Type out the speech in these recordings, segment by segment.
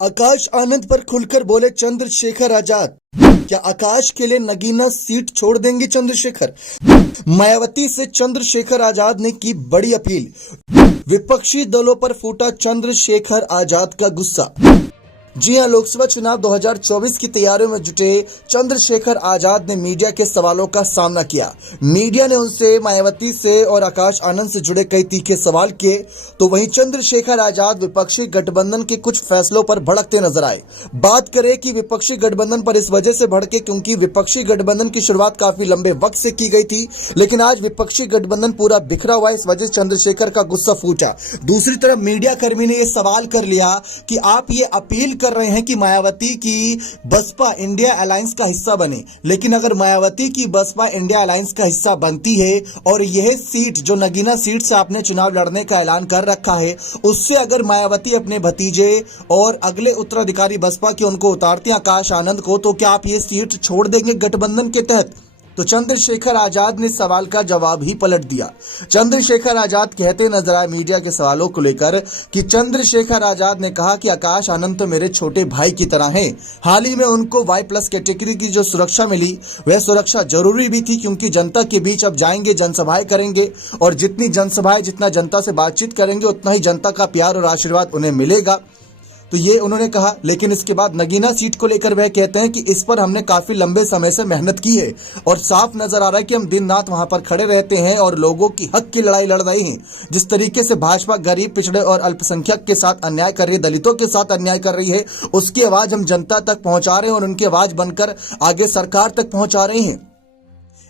आकाश आनंद पर खुलकर बोले चंद्रशेखर आजाद। क्या आकाश के लिए नगीना सीट छोड़ देंगे चंद्रशेखर? मायावती से चंद्रशेखर आजाद ने की बड़ी अपील। विपक्षी दलों पर फूटा चंद्रशेखर आजाद का गुस्सा। जी हां, लोकसभा चुनाव 2024 की तैयारियों में जुटे चंद्रशेखर आजाद ने मीडिया के सवालों का सामना किया। मीडिया ने उनसे मायावती से और आकाश आनंद से जुड़े कई तीखे सवाल किए, तो वहीं चंद्रशेखर आजाद विपक्षी गठबंधन के कुछ फैसलों पर भड़कते नजर आए। बात करें कि विपक्षी गठबंधन पर इस वजह से भड़के क्योंकि विपक्षी गठबंधन की शुरुआत काफी लंबे वक्त से की गई थी, लेकिन आज विपक्षी गठबंधन पूरा बिखरा हुआ है। इस वजह से चंद्रशेखर का गुस्सा फूटा। दूसरी तरफ मीडिया कर्मी ने यह सवाल कर लिया कि आप ये अपील कर रहे हैं कि मायावती की बसपा इंडिया अलायंस का हिस्सा बने, लेकिन अगर मायावती की बसपा इंडिया अलायंस का हिस्सा बनती है और यह सीट जो नगीना सीट से आपने चुनाव लड़ने का ऐलान कर रखा है, उससे अगर मायावती अपने भतीजे और अगले उत्तराधिकारी बसपा के उनको उतारते हैं आकाश आनंद को, तो क्या आप ये सीट छोड़ देंगे गठबंधन के तहत? तो चंद्रशेखर आजाद ने सवाल का जवाब ही पलट दिया। चंद्रशेखर आजाद कहते नजर आए मीडिया के सवालों को लेकर कि चंद्रशेखर आजाद ने कहा कि आकाश आनंद तो मेरे छोटे भाई की तरह हैं। हाल ही में उनको Y+ कैटेगरी की जो सुरक्षा मिली वह सुरक्षा जरूरी भी थी, क्योंकि जनता के बीच अब जाएंगे, जनसभाएं करेंगे और जितनी जनसभाएं, जितना जनता से बातचीत करेंगे, उतना ही जनता का प्यार और आशीर्वाद उन्हें मिलेगा। तो ये उन्होंने कहा। लेकिन इसके बाद नगीना सीट को लेकर वह कहते हैं कि इस पर हमने काफी लंबे समय से मेहनत की है और साफ नजर आ रहा है कि हम दिन रात वहां पर खड़े रहते हैं और लोगों की हक की लड़ाई लड़ रहे हैं। जिस तरीके से भाजपा गरीब, पिछड़े और अल्पसंख्यक के साथ अन्याय कर रही है, दलितों के साथ अन्याय कर रही है, उसकी आवाज हम जनता तक पहुंचा रहे हैं और उनकी आवाज बनकर आगे सरकार तक पहुंचा रहे हैं।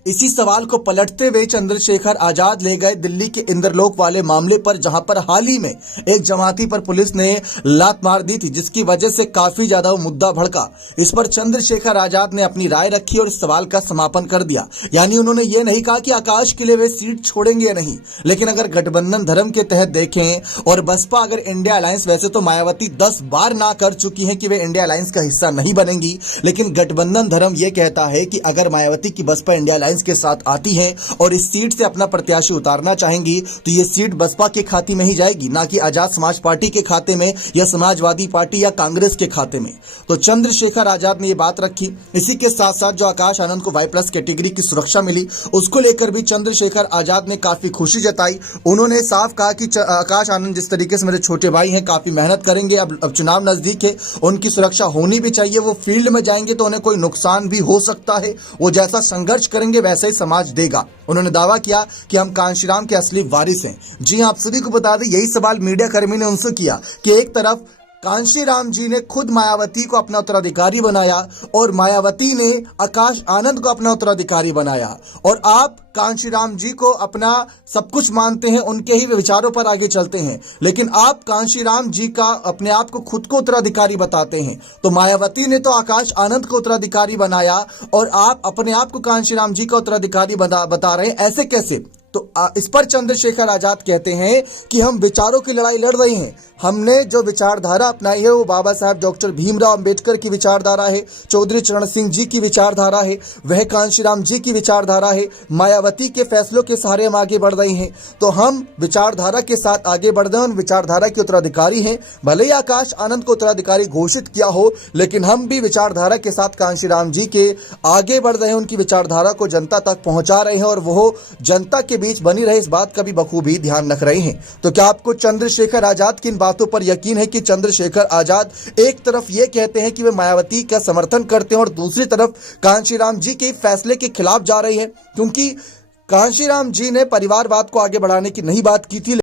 इसी सवाल को पलटते हुए चंद्रशेखर आजाद ले गए दिल्ली के इंद्रलोक वाले मामले पर, जहां पर हाल ही में एक जमाती पर पुलिस ने लात मार दी थी, जिसकी वजह से काफी ज्यादा मुद्दा भड़का। इस पर चंद्रशेखर आजाद ने अपनी राय रखी और इस सवाल का समापन कर दिया। यानी उन्होंने ये नहीं कहा कि आकाश के लिए वे सीट छोड़ेंगे या नहीं, लेकिन अगर गठबंधन धर्म के तहत देखें और बसपा अगर इंडिया अलायंस, वैसे तो मायावती 10 बार ना कर चुकी है कि वे इंडिया अलायंस का हिस्सा नहीं बनेंगी, लेकिन गठबंधन धर्म यह कहता है कि अगर मायावती की बसपा इंडिया अलायंस के साथ आती है और इस सीट से अपना प्रत्याशी उतारना चाहेंगी, तो ये सीट बसपा के खाते में ही जाएगी, ना कि आजाद समाज पार्टी के खाते में या समाजवादी पार्टी या कांग्रेस के खाते में। तो चंद्रशेखर आजाद ने ये बात रखी। इसी के साथ साथ जो आकाश आनंद को Y+ कैटेगरी की सुरक्षा मिली, उसको लेकर भी चंद्रशेखर आजाद ने काफी खुशी जताई। उन्होंने साफ कहा कि आकाश आनंद जिस तरीके से मेरे छोटे भाई हैं, काफी मेहनत करेंगे, अब चुनाव नजदीक है, उनकी सुरक्षा होनी भी चाहिए। वो फील्ड में जाएंगे तो उन्हें कोई नुकसान भी हो सकता है, वो जैसा संघर्ष करेंगे वैसा ही समाज देगा। उन्होंने दावा किया कि हम कांशीराम के असली वारिस हैं। जी आप सभी को बता दें, यही सवाल मीडिया कर्मी ने उनसे किया कि एक तरफ कांशीराम जी ने खुद मायावती को अपना उत्तराधिकारी बनाया और मायावती ने आकाश आनंद को अपना उत्तराधिकारी बनाया, और आप कांशीराम जी को अपना सब कुछ मानते हैं, उनके ही विचारों पर आगे चलते हैं, लेकिन आप कांशीराम जी का अपने आप को खुद को उत्तराधिकारी बताते हैं। तो मायावती ने तो आकाश आनंद को उत्तराधिकारी बनाया और आप अपने आप को कांशीराम जी का उत्तराधिकारी बता रहे हैं, ऐसे कैसे? तो इस पर चंद्रशेखर आजाद कहते हैं कि हम विचारों की लड़ाई लड़ रहे हैं। हमने जो विचारधारा अपनाई है वो बाबा साहब डॉक्टर भीमराव अंबेडकर की विचारधारा है, चौधरी चरण सिंह जी की विचारधारा है, वह कांशीराम जी की विचारधारा है। मायावती के फैसलों के सहारे हम आगे बढ़ रहे हैं, तो हम विचारधारा के साथ आगे बढ़ रहे हैं, विचारधारा के उत्तराधिकारी हैं। भले ही आकाश आनंद को उत्तराधिकारी घोषित किया हो, लेकिन हम भी विचारधारा के साथ कांशीराम जी के आगे बढ़ रहे हैं, उनकी विचारधारा को जनता तक पहुंचा रहे हैं और वो जनता के बीच बनी रहे, इस बात का भी बखूबी ध्यान रख रहे हैं। तो क्या आपको चंद्रशेखर आजाद की इन बातों पर यकीन है कि चंद्रशेखर आजाद एक तरफ ये कहते हैं कि वे मायावती का समर्थन करते हैं और दूसरी तरफ कांशीराम जी के फैसले के खिलाफ जा रहे हैं? क्योंकि कांशीराम जी ने परिवारवाद को आगे बढ़ाने की नहीं बात की थी,